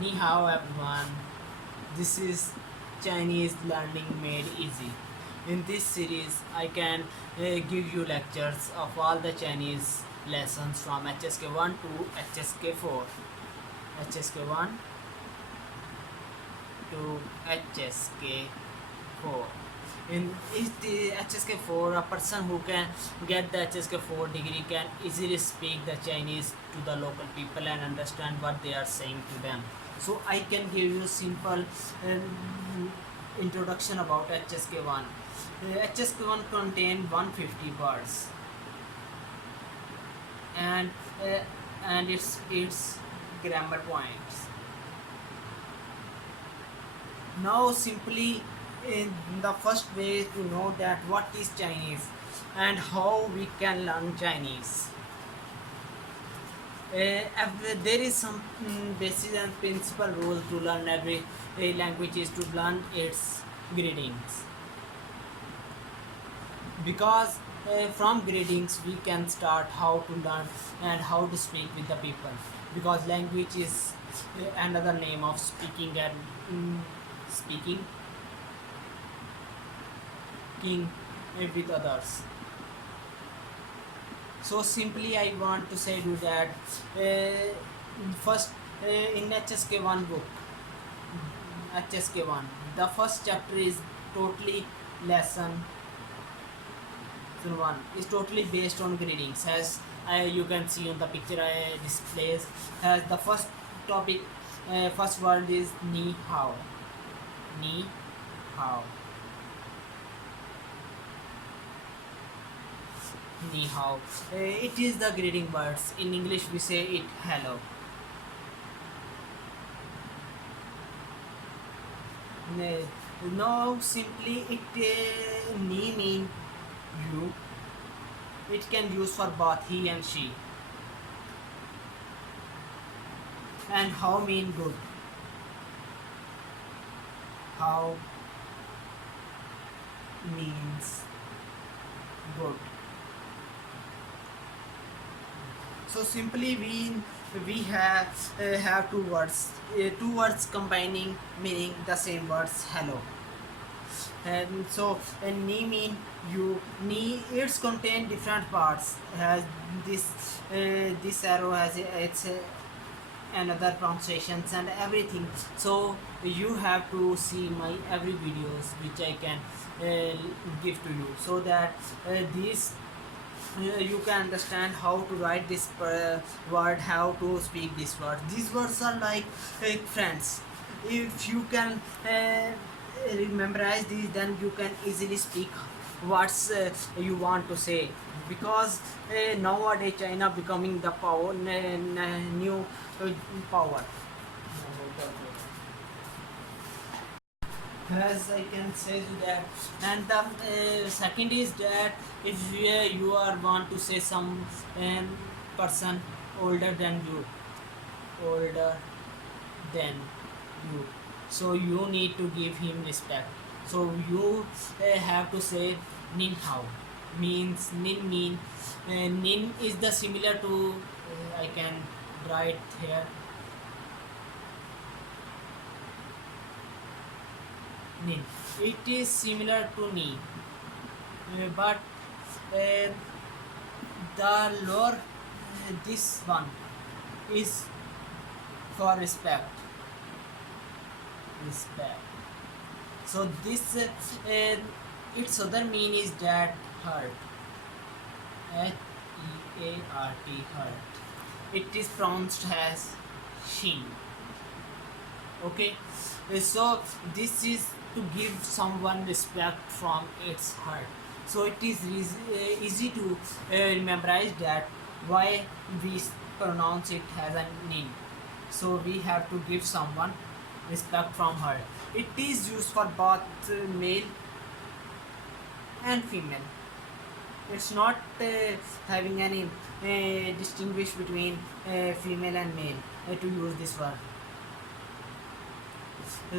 Ni hao everyone, this is Chinese Learning Made Easy. In this series, I can give you lectures of all the Chinese lessons from HSK 1 to HSK 4. HSK 1 to HSK 4. In is the HSK 4, a person who can get the HSK 4 degree can easily speak the Chinese to the local people and understand what they are saying to them. So I can give you simple introduction about HSK 1. HSK 1 contain 150 words and uh, and its grammar points. Now simply in the first way to know that what is Chinese and how we can learn Chinese. There is some basis and principal rule to learn every language is to learn its greetings, because from greetings we can start how to learn and how to speak with the people, because language is another name of speaking and speaking king with others. So simply I want to say to that first in HSK1 book, HSK1, the first chapter is totally lesson 1 is totally based on greetings, as you can see on the picture I displays. As the first topic, first word is ni hao. Ni hao. Ni hao. It is the greeting words. In English we say it hello. Now simply it ni mean you. It can use for both he and she. And how mean good. How means good. So simply we have two words combining meaning the same words hello. And so ni mean you. Ni it's contain different parts. Has this this arrow has its another pronunciations and everything. So you have to see my every videos which I can give to you, so that these you can understand how to write this word, how to speak this word. These words are like friends. If you can memorize these, then you can easily speak what's you want to say, because nowadays China becoming the power new power. As I can say to that. And the second is that if you are want to say some person older than you, older than you, so you need to give him respect. So you have to say nin hao. Means nin mean nin is the similar to I can write here nin. It is similar to ni, but uh, the lower this one is for respect. Respect. So this its other mean is that hurt. Heart, hurt. It is pronounced as shin. Okay, so this is to give someone respect from its heart. So it is easy to memorize that why we pronounce it as a nin. So we have to give someone respect from her. It is used for both male and female. It's not having any distinguish between female and male to use this word.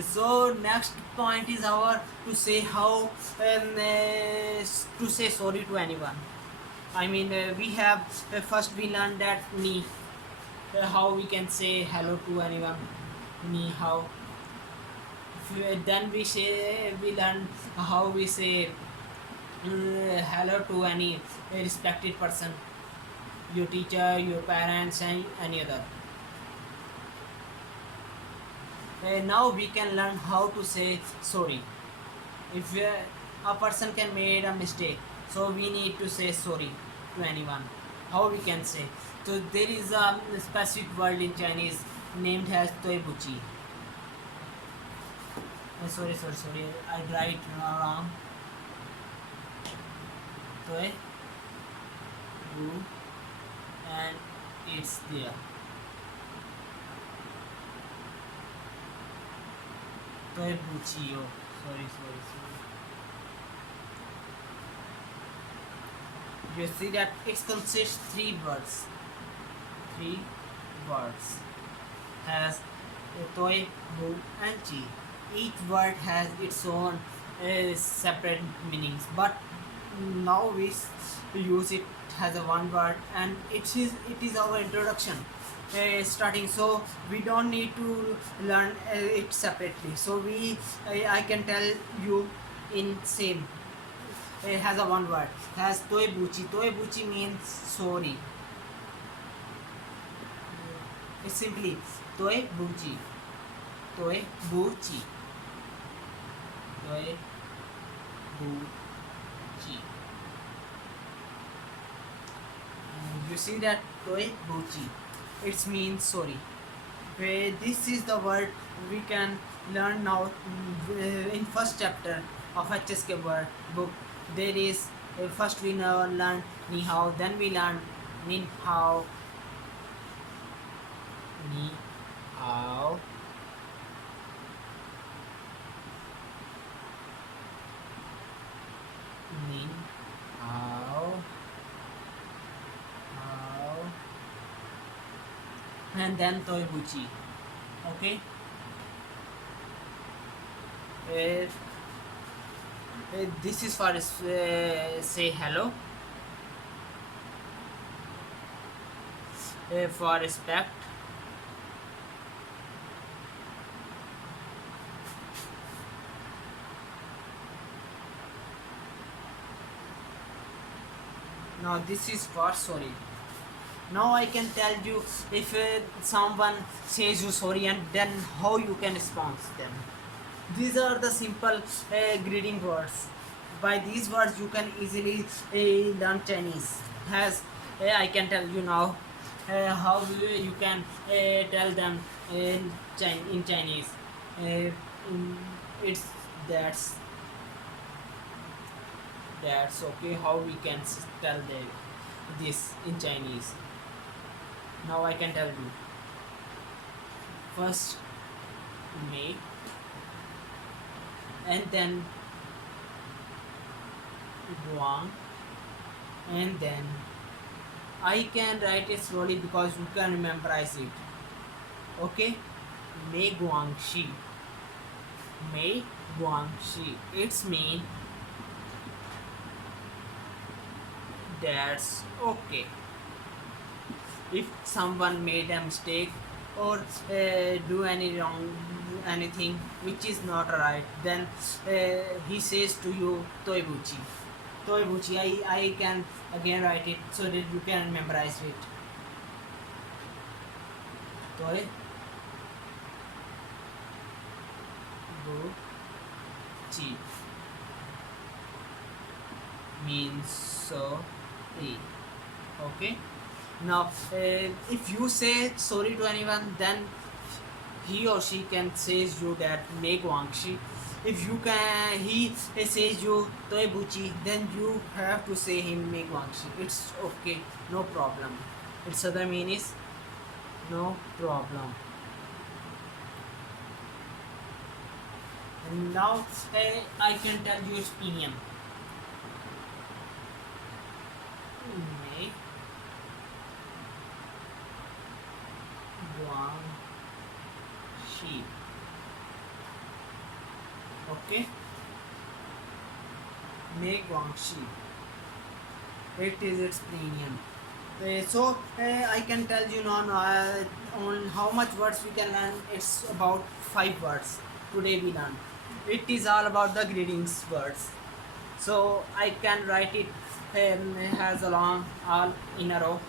So next point is our to say how to say sorry to anyone. I mean we have first we learned that me how we can say hello to anyone. Ni hao. Then we learn how we say hello to any respected person, your teacher, your parents, and any other. Now we can learn how to say sorry. If a person can made a mistake, so we need to say sorry to anyone. How we can say? So there is a specific word in Chinese named as toibuchi. Sorry. I write wrong. Toi bu and it's there. Toibuchi. Oh, sorry. You see that it consists three words. Three words has toy, bu, and chi. Each word has its own separate meanings, but now we use it as a one word, and it is our introduction starting. So we don't need to learn it separately. So I can tell you in same. It has a one word. Has toebuchi. Toebuchi means sorry. It's simply toebuchi. Toebuchi. Toebuchi. You see that toebuchi. It means sorry. This is the word we can learn now in first chapter of HSK word book. There is first we learn ni hao, then we learn nin hao, ni hao, nin hao, hao, and then toibuchi. Okay. Uh, this is for say hello, for respect, now this is for sorry. Now I can tell you if someone says you sorry, and then how you can respond them. These are the simple greeting words. By these words you can easily learn Chinese. As I can tell you now how you can tell them in Chinese. It's that's that's okay. How we can tell this in Chinese. Now I can tell you. First, May, and then Guang, and then I can write it slowly because you can memorize it. Okay, Mei Guangxi. Mei Guangxi. It's mean that's okay. If someone made a mistake or do any wrong anything which is not right, then he says to you toibuchi. Toibuchi. I can again write it so that you can memorize it. Toibuchi means sorry. Okay. Now, if you say sorry to anyone, then he or she can says you that make wangshi. If you can, he says you toibuchi, then you have to say him make wangshi. It's okay, no problem. Its other mean is no problem. And now I can tell you its opinion. Make wangshi. Okay, make Guangxi. It is its premium. I can tell you now on how much words we can learn. It's about 5 words. Today we learn. It is all about the greetings words. So I can write it has along all in a row.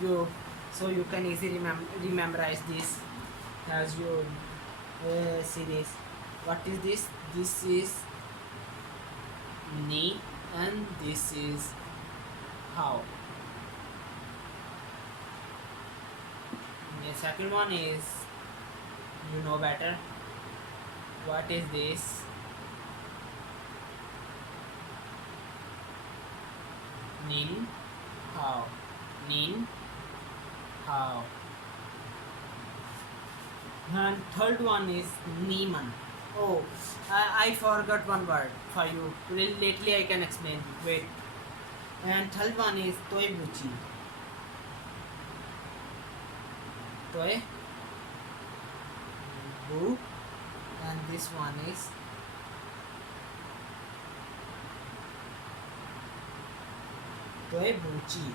You so you can easily memorize this as you see this. What is this? This is ni and this is how. The second one is you know better. What is this? Nin how. Nin how. And third one is Neiman. Oh, I forgot one word for you. Lately I can explain. Wait. And third one is Toy Buchi. Toy Bu. And this one is Toy Buchi.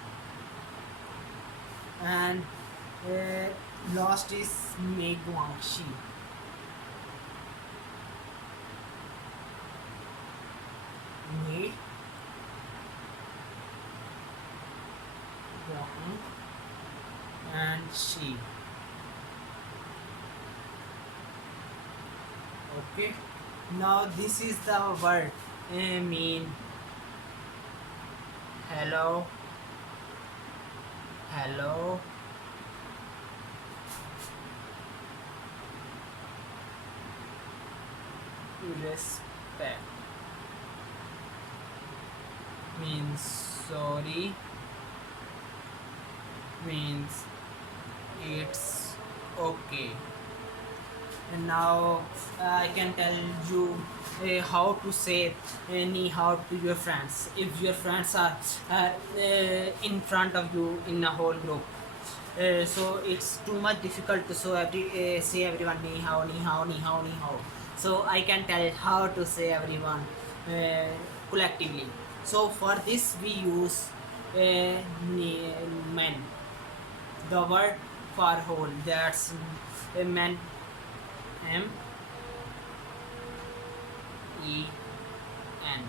And last is Meguangshi. Me Guang and Shi. Okay. Now this is the word. I mean hello. Hello. Respect means sorry, means it's okay. And now I can tell you how to say ni hao to your friends. If your friends are in front of you in a whole group, so it's too much difficult to say everyone ni hao ni hao ni hao. So I can tell how to say everyone collectively. So for this we use men. The word for whole, that's men. M E N,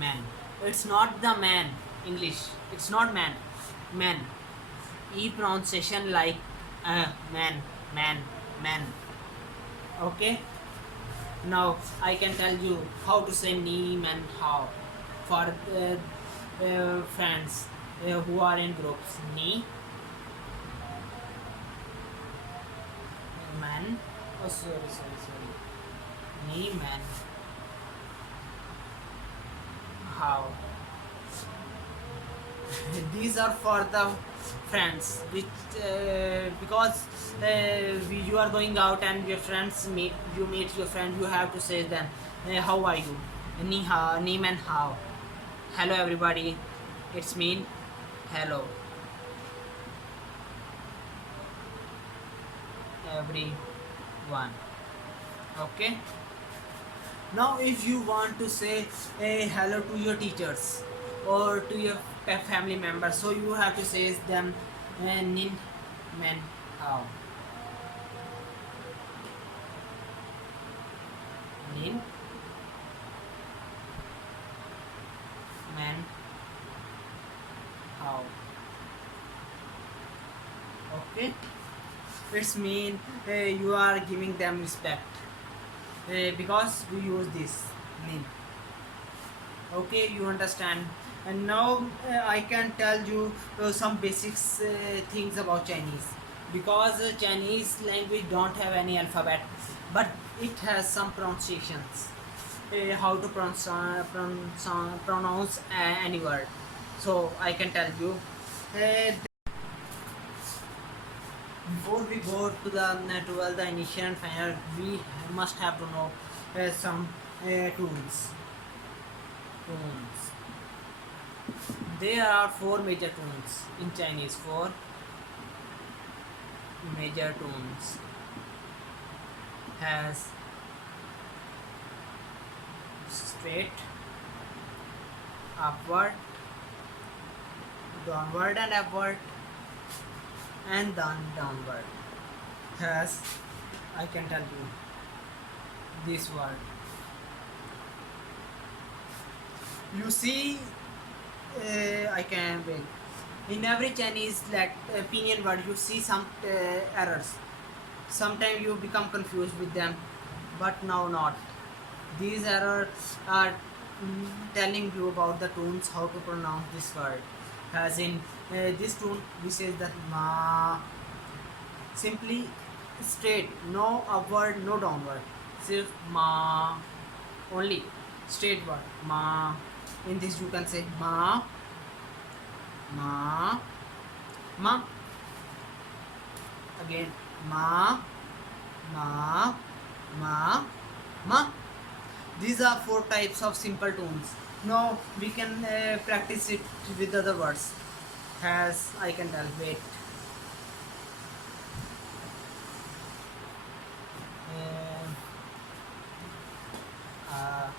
man. It's not the man. English. It's not man. Man. E pronunciation like man, man, man. Okay. Now I can tell you how to say ni man how for friends who are in groups. Ni man. Oh, sorry. Ni man how. These are for the friends which because you are going out and your friends meet your friend, you have to say then how are you, ni man how. Hello everybody, it's mean hello everyone. Okay. Now if you want to say hello to your teachers or to your family members, so you have to say them nin men how. Nin men how. Okay. It's mean you are giving them respect because we use this nin. Okay, you understand. And now I can tell you some basics things about Chinese, because Chinese language don't have any alphabet, but it has some pronunciations, how to pronounce any word. So I can tell you before we go to the initial and final, we must have to know some tones. There are 4 major tones in Chinese. 4 major tones has straight, upward, downward and upward, and then downward. Has, I can tell you this word. You see, I can wait. In every Chinese like opinion word, you see some errors. Sometimes you become confused with them, but now not. These errors are telling you about the tones, how to pronounce this word. As in this tone, we say that ma. Simply straight, no upward, no downward. Sirf ma. Only straight word. Ma. In this you can say ma, ma, ma. Again ma, ma, ma, ma. These are four types of simple tones. Now we can practice it with other words. As I can tell, wait. Uh, uh, uh,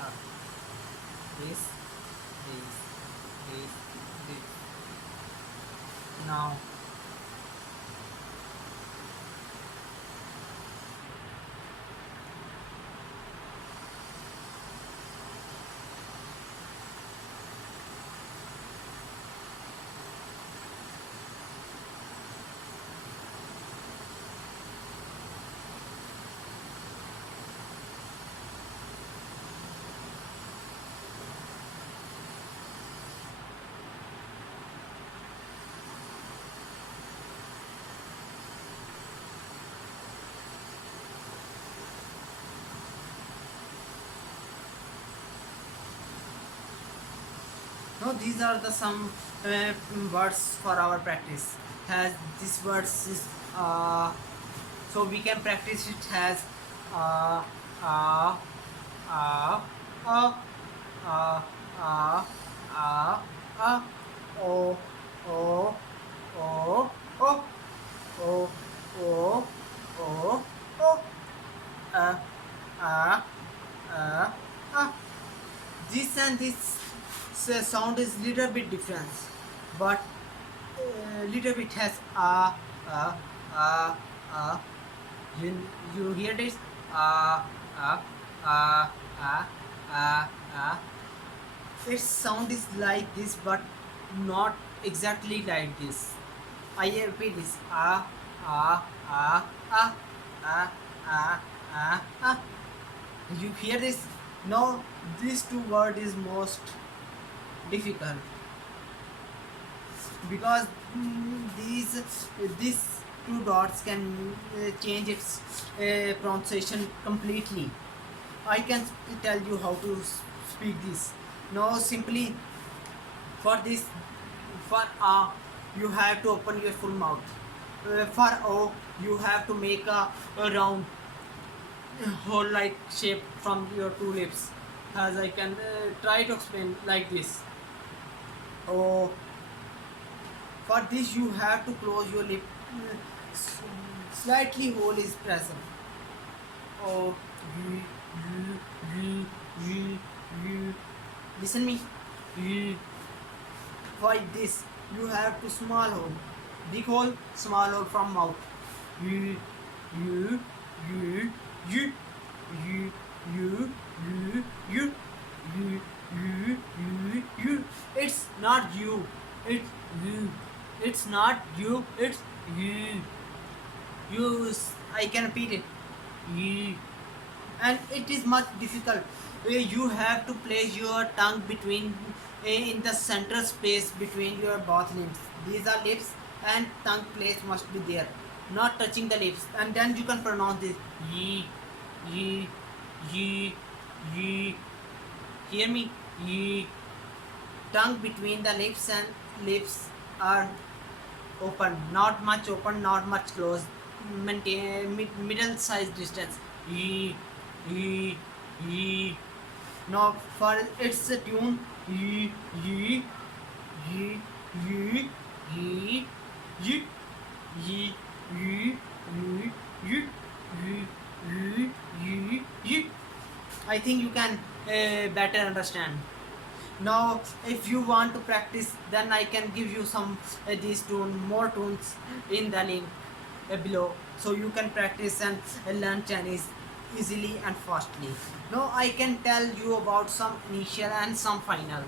uh, this, this. Now no, these are the some words for our practice. Has this words is so we can practice it as uh, uh, uh, uh, uh, uh, uh, uh, o, o, o, o, o, o, o, o, uh, uh, uh, uh. This and this sound is little bit different, but little bit has uh, uh, uh. You, you hear this uh, uh, uh, uh, uh. Its sound is like this, but not exactly like this. I repeat this uh, uh, you hear this? No, these two word is most difficult because these two dots can change its pronunciation completely. I can tell you how to speak this. Now simply for this, for a you have to open your full mouth. For o you have to make a round hole like shape from your two lips. As I can try to explain like this. Oh, for this you have to close your lip. Slightly hole is present. Oh, listen me. For this you have to small hole, big hole, small hole from mouth. You, you, you, you, you, you, you, you, you. It's not you. It's you. It's not you. It's you. You. I can repeat it. You. And it is much difficult. You have to place your tongue between in the center space between your both lips. These are lips and tongue place must be there, not touching the lips, and then you can pronounce this ye, ye, ye, ye. Hear me? Ye. Tongue between the lips and lips are open, not much open, not much closed. Maintain middle size distance. Ye, ye, ye. Now for its tune, ye, ye, ye, ye, ye, ye, ye, ye, ye, ye, ye, ye, ye. I think you can better understand. Now if you want to practice, then I can give you some these more tunes in the link below, so you can practice and learn Chinese easily and fastly. Now I can tell you about some initial and some final,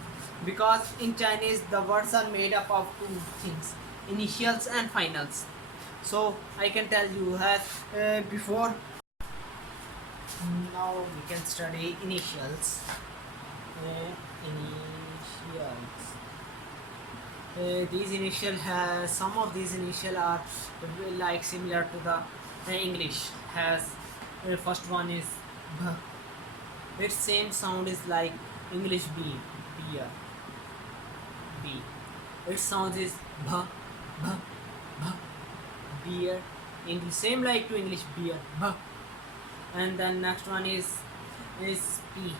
because in Chinese the words are made up of two things, initials and finals. So I can tell you as before. Now we can study initials. Initials. These initial has some of these initial are like similar to the English. Has first one is B. Its same sound is like English B. Beer. B. Its sound is B. B. B. Beer. English same like to English beer. B. And then next one is P.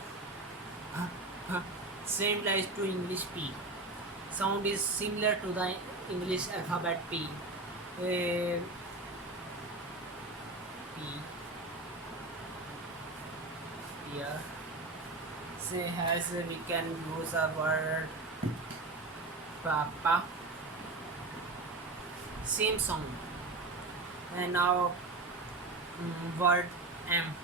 Same like to English P. Sound is similar to the English alphabet P. P. Here. Say has we can use a word papa. Same sound. And now word M.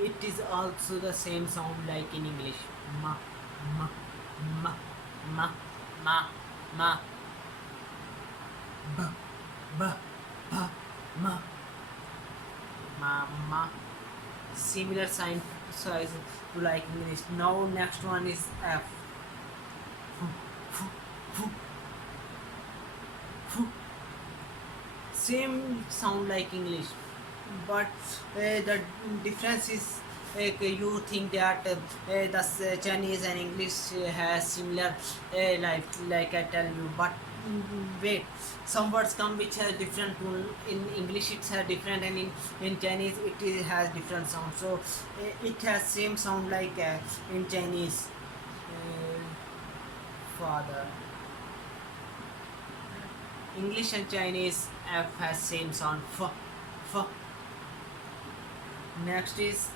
It is also the same sound like in English. Ma, ma, ma, ma, ma, ma. B, b, b, ma, ma, ma. Similar sign size to like English. Now next one is F. Same sound like English, but the difference is you think that the Chinese and English has similar like I tell you, but wait, some words come which has different tone. In English it has different, and in Chinese has different sound. So it has same sound like in Chinese father. English and Chinese F has same sound f, f. Next is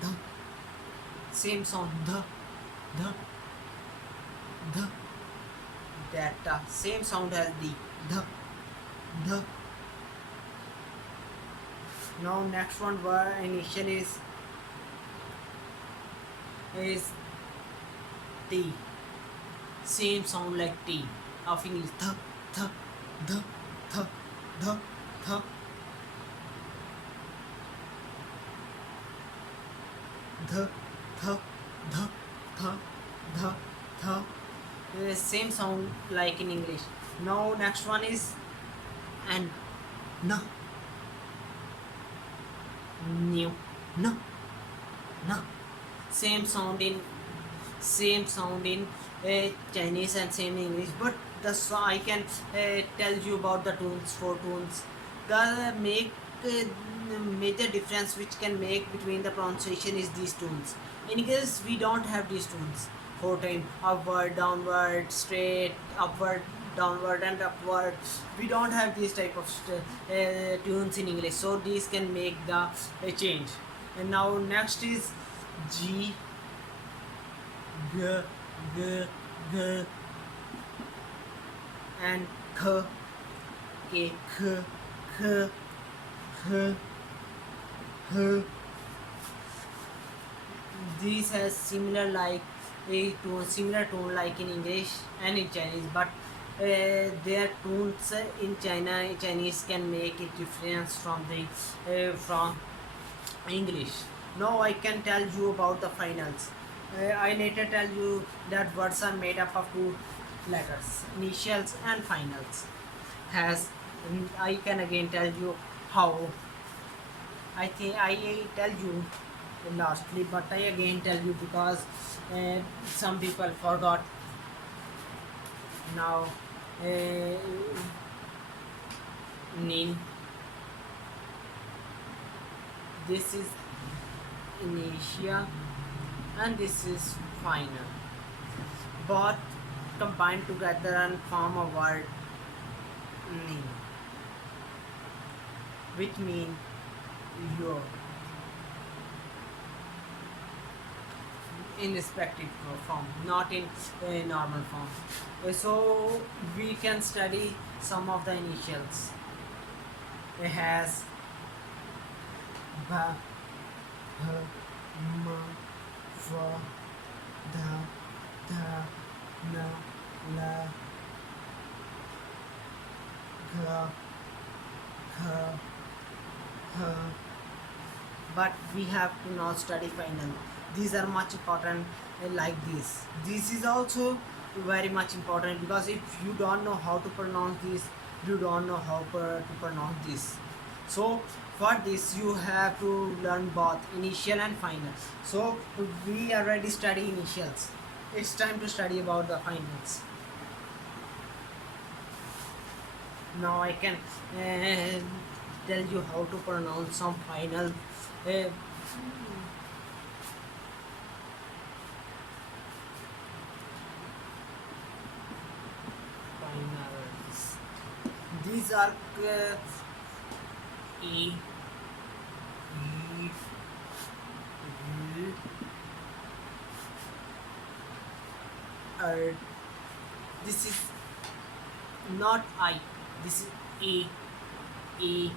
the, same sound the, the. That same sound as the. Now next one word initial is T. Same sound like T of English. The, the, the, the, the. The, the, the, the, the, the. Same sound like in English. Now next one is and no, new, no, no. Same sound in Chinese and same in English, but I can tell you about the tones. Four tones. The make major difference which can make between the pronunciation is these tones. In English we don't have these tones. Four times upward, downward, straight, upward, downward, and upward. We don't have these type of tunes in English, so these can make the change. And now next is G, G, G, G, and K, K, K, K, K, K. These has similar tone like in English and in Chinese, but their tones in Chinese can make a difference from English. Now I can tell you about the finals. I later tell you that words are made up of two letters, initials and finals. Has I can again tell you how. I think I tell you lastly, but I again tell you because some people forgot. Now nin, this is initial and this is final, both combined together and form a word nin, which means your. in respective form, not in normal form. So we can study some of the initials. It has ba, ha, ma, va, da, da, na, la, ga, kha, ha. But we have to now study final. These are much important, like this. This is also very much important, because if you don't know how to pronounce this, you don't know how to pronounce this. So for this you have to learn both initial and final. So we already study initials. It's time to study about the finals. Now I can tell you how to pronounce some final. Finals. These are E, E, U, R. This is not I. This is E, E,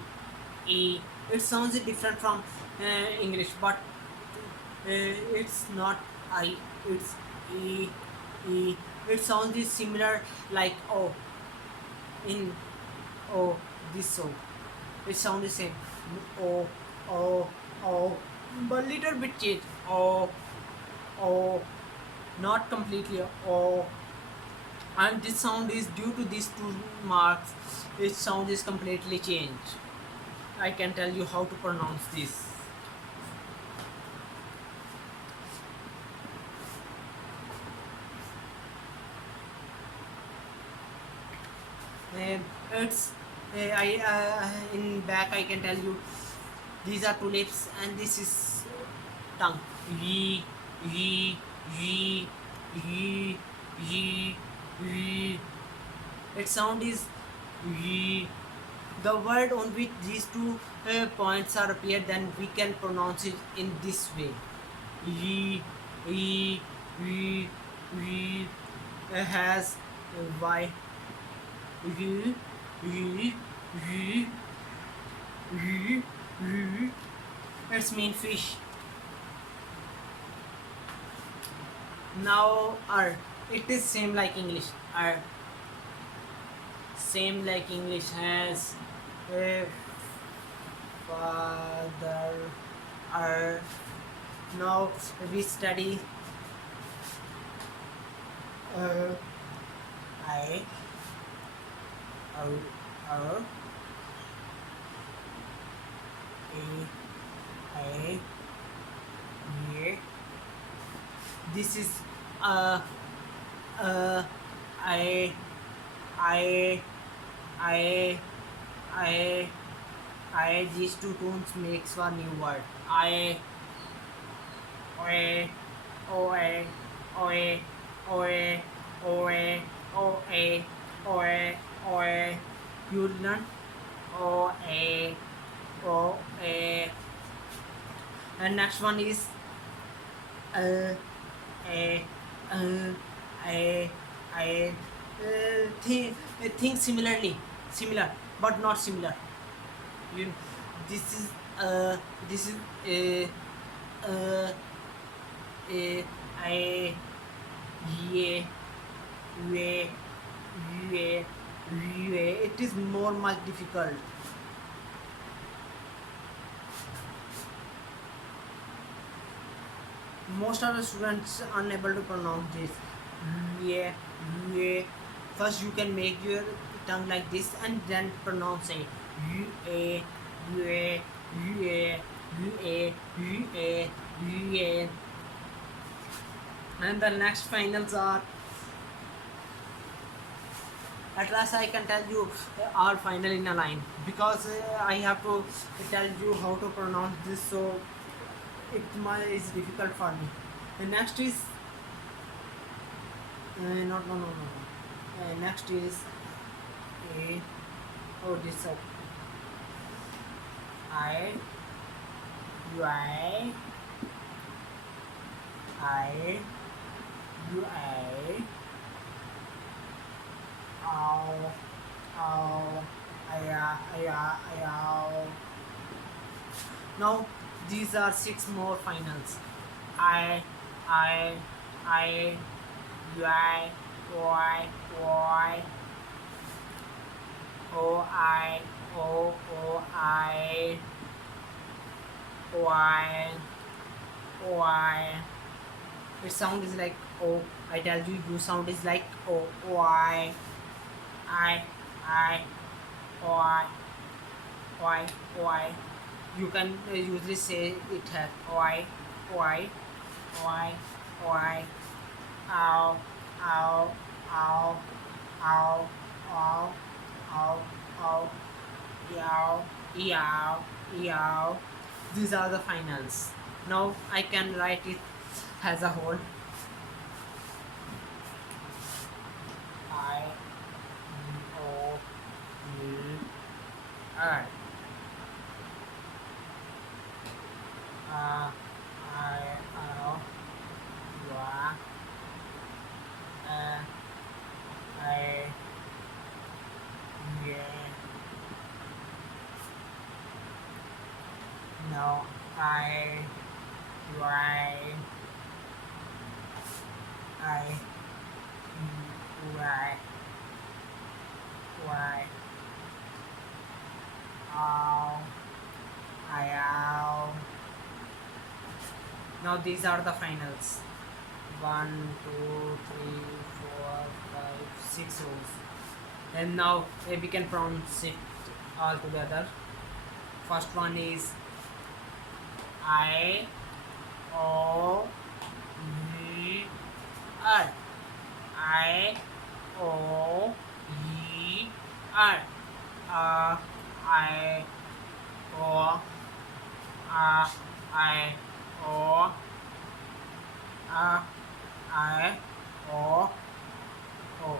E. It sounds different from English, but it's not I. It's E, E. It sounds is similar like O in O. This O. It sounds the same. O, O, O. But little bit change. O, O. Not completely O. And this sound is due to these two marks. Its sound is completely changed. I can tell you how to pronounce this. It's I in back I can tell you, these are two lips and this is tongue. Ye, ye, ye, ye, ye, ye. Its sound is ye. The word on which these two points are appeared, then we can pronounce it in this way. Ye, ye, ye, ye. Has y. Ye, ye, ye, ye, ye. It's mean fish. Now R. It is same like English. R. Same like English, has father. R. Now we study I. O. O. A. A. This is I. I. I. These two tones makes one new word. I. Oe. Oe. Oe. Oe. Oe. Oe. Oe. Oe. You learn Oe. Oe. And next one is a I think similar but not similar. You, this is this is uh, I, ye, ye, ye, ye. It is more much difficult. Most of the students are unable to pronounce this. Yeah, yeah. First you can make your tongue like this and then pronounce it. U-A, U-A, U-A, U-A, U-A, U-A. And the next finals are, at last I can tell you all final in a line, because I have to tell you how to pronounce this, so it is difficult for me. The next is no. Next is a, oh this I, U I, I U A ow ow ow. Now these are six more finals. I I I Y Y O I O I Y Y. Its sound is like O. I tell you, you sound is like O. Y I I Y Y Y. You can usually say it has Y Y Y Y. Ow ow ow ow ow ow ow. Yow, yow, yow. These are the finals. Now I can write it as a whole. I O U R. I O Y I yeah. No I Y I Y Y ow I ow. Now these are the finals. 1, 2, 3, 4, 5, 6 rows. And now we can pronounce it all together. First one is I O U R. I O U R. I O I O I O O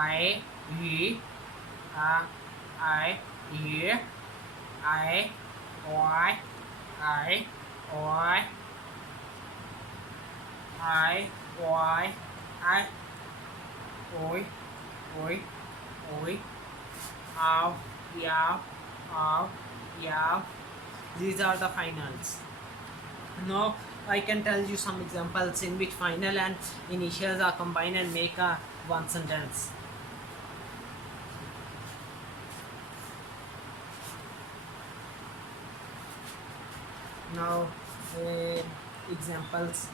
I U I U I Y I Y I Y I oi oi oi ow yow ow yow. These are the finals. Now I can tell you some examples in which final and initials are combined and make a one sentence. Now examples.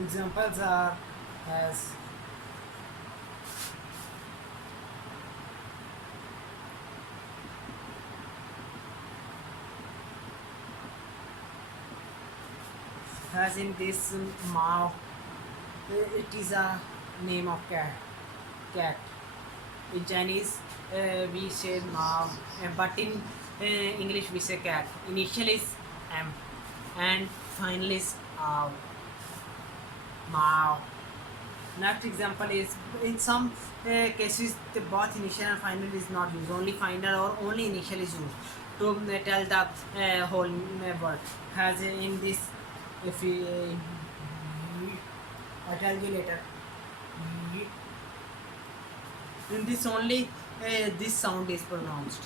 Examples are as in this Mao. It is a name of cat. In Chinese we say Mao, but in English we say cat. Initial is M and final is Mao. Next example is in some cases the both initial and final is not used. Only final or only initial is used to tell the whole word. As in this, if we I'll tell you later. In this only this sound is pronounced.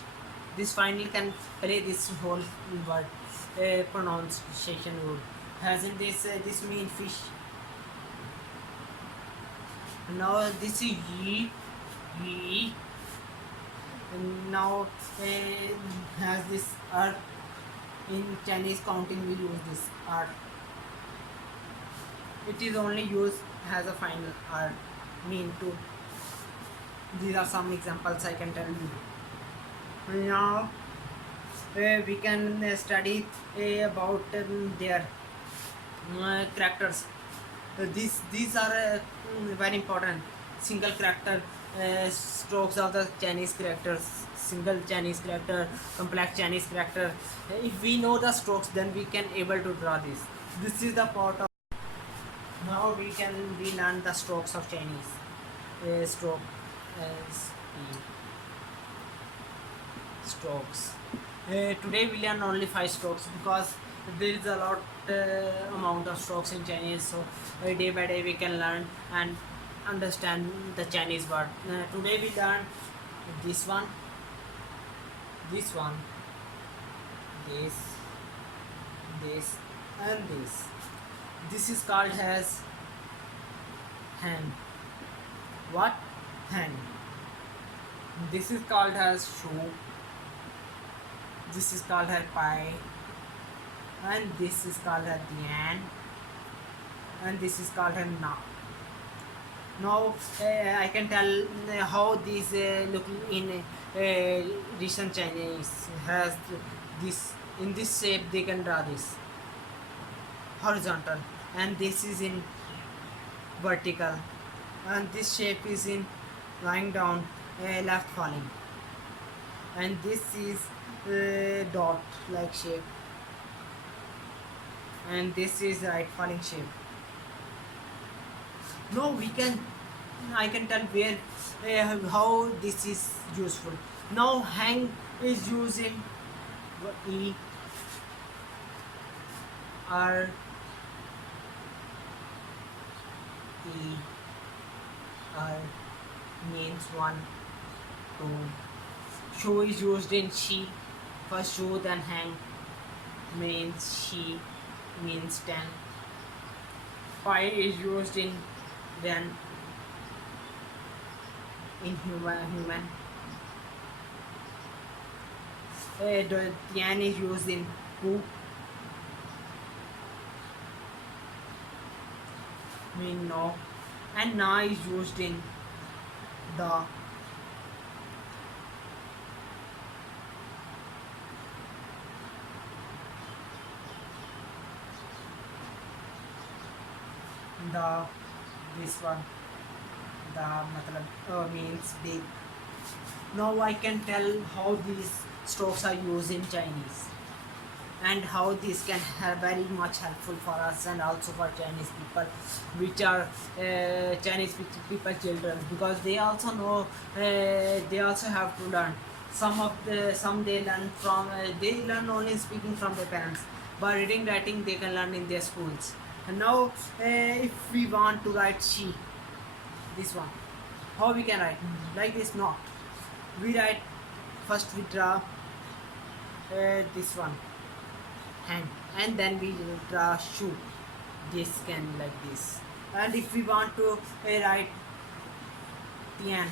This final can play this whole word pronunciation rule. As in this this mean fish. Now this is ye. And now has this earth. In Chinese counting we use this earth. It is only used as a final earth mean to. These are some examples I can tell you. Now we can study about their characters. These are very important. Single character strokes of the Chinese characters. Single Chinese character, complex Chinese character. If we know the strokes, then we can able to draw this. This is the part of. Now we learn the strokes of Chinese. Stroke S E strokes. Today we learn only 5 strokes because there is a lot amount of strokes in Chinese. So day by day we can learn and understand the Chinese word. Today we learn this one, this one, this, this, and this. This is called as hand. What? Hand. This is called as shoe. This is called as pie. And this is called as dian. And this is called as na. Now I can tell how these look in recent Chinese has this in this shape. They can draw this horizontal, and this is in vertical, and this shape is in lying down, left falling, and this is dot like shape, and this is right falling shape. No, we can I can tell where how this is useful. Now hang is using e r e r means 1 2. Show is used in she. First show then hang means she means 10. Pi is used in then in human. The tian is used in who mean no, and na is used in the. The this one the matlab means big. Now I can tell how these strokes are used in Chinese and how this can have very much helpful for us and also for Chinese people, which are Chinese people children, because they also know they also have to learn. Some they learn from they learn only speaking from their parents, but reading writing they can learn in their schools. And now if we want to write she, this one, how we can write like this? Not we write first we draw this one hand, and then we draw shoe, this can like this. And if we want to write tian,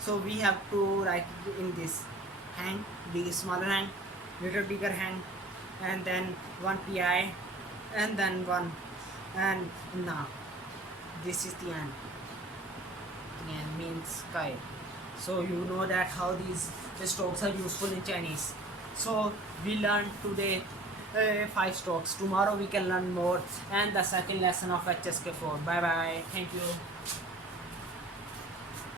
so we have to write in this hand, big smaller hand, little bigger hand, and then one pi, and then one, and na, this is tian. Tian means sky. So you know that how these strokes are useful in Chinese. So we learned today 5 strokes. Tomorrow we can learn more, and the second lesson of HSK 4. Bye bye. Thank you.